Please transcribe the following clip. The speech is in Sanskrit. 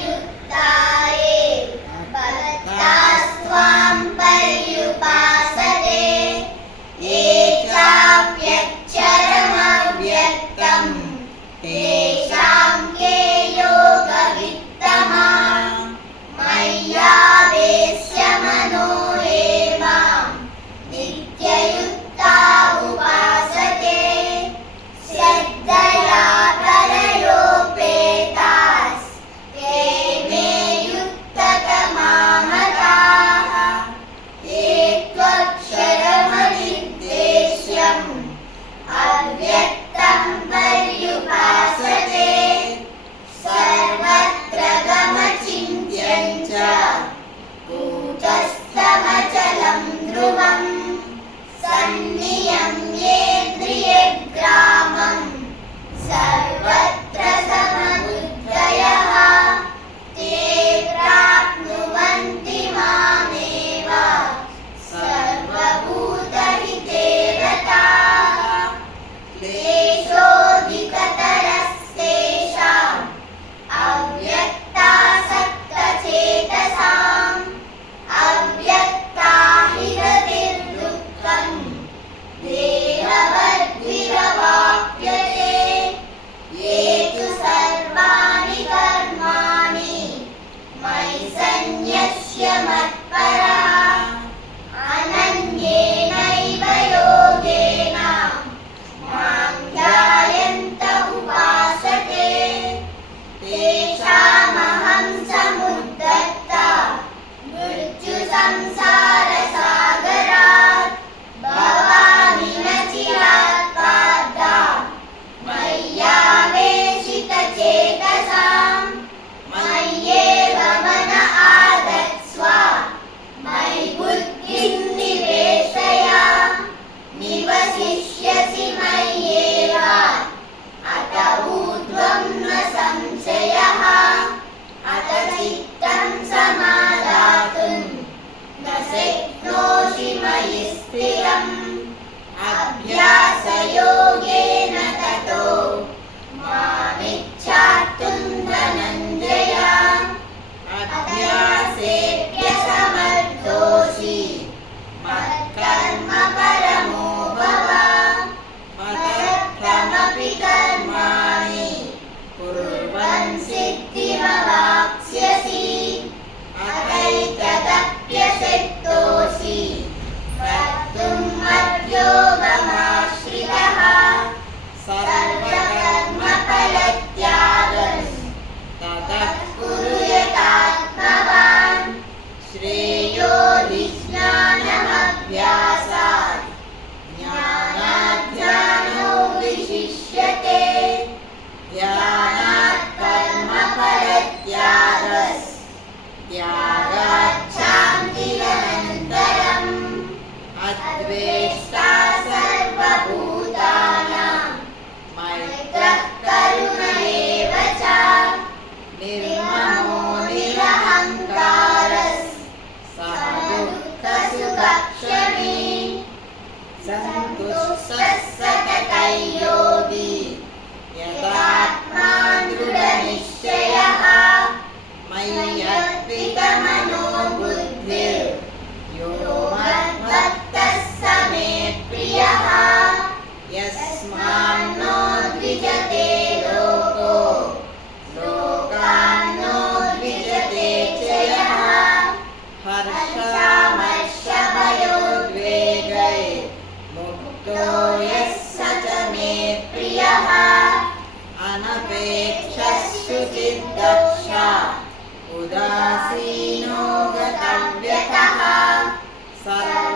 सततयुक्ताये भक्तास्त्वां पर्युपासते ये चाप्यक्षरमव्यक्तं तेषां के योगवित्तमाः मय्यावेश्य मनो ये मां नित्ययुक्ता उपासते श्रद्धया परयोपेतास् ते मे युक्ततमा मताः ये त्वक्षरमविद्वेष्यम् अव्यक्तं पर्युपासते सर्वत्र गमचिन्त्यं च कूटस्थमचलं ध्रुवम् सन्नियम्येन्द्रियग्रामं सर्वत्र समबुद्धयः ते प्राप्नुवन्ति मामेव सर्वभूतहिते रताः क्लेशोऽधिकतरस्तेषाम् अव्यक्तासक्तचेतसाम् अव्यक्ता हि गतिर्दुःखम् देहवद्भिरवाप्यते ये तु सर्वाणि कर्माणि मयि सन्न्यस्य मत्पराः अनन्येनैव योगेन मां ध्यायन्त उपासते तेषामहं समुद्धर्ता मृत्युसंसारसागरात् भवामि न चिरात् पार्था मय्यावेशितचेतसां मय्येव मन आधत्स्व मयि बुद्धिं निवेशय निवसिष्यसि मय्येव अत ऊर्ध्वं न संशयः अत चित्तं समादातुं न शक्नोषि मयि स्थिरम् अभ्यासयोगेन ततो मामिच्छातुं धनञ्जय अभ्यासेऽप्यसमर्थोऽसि मत्कर्म परमो भव मदर्थमपि कर्माणि कुर्वन् सिद्धिमवाप्स्यसि अथैतदप्यशक्तोऽसि कर्तुं मद्योगमाश्रितः सर्वकर्मफलत्यागं ततः कुरु यतात्मवान् श्रेयो हि ज्ञानमभ्यासात् ज्ञानात् ध्यानो विशिष्यते ध्यानात् कर्मफलत्यागस् त्यागात् शान्तिरनन्तरम् अद्वेष्टा सर्वभूतानां मैत्रः करुण एव च निर्ममो निरहङ्कारः समदुःखसुखक्षमी सन्तुष्टः सततं योगी यतात्मा दृढनिश्चयः मय्यर्पितमनो बुद्धिर्यो मद्भक्तः स मे प्रियः यस्मान्नो द्विजते लोको लोकान्नो द्विजते च यः हर्षामर्षभयोद्वेगै मुक्तो यः स च मे प्रियः अनपेक्षः शुचिर्दक्षः उदासीनो गतव्यतः सर्व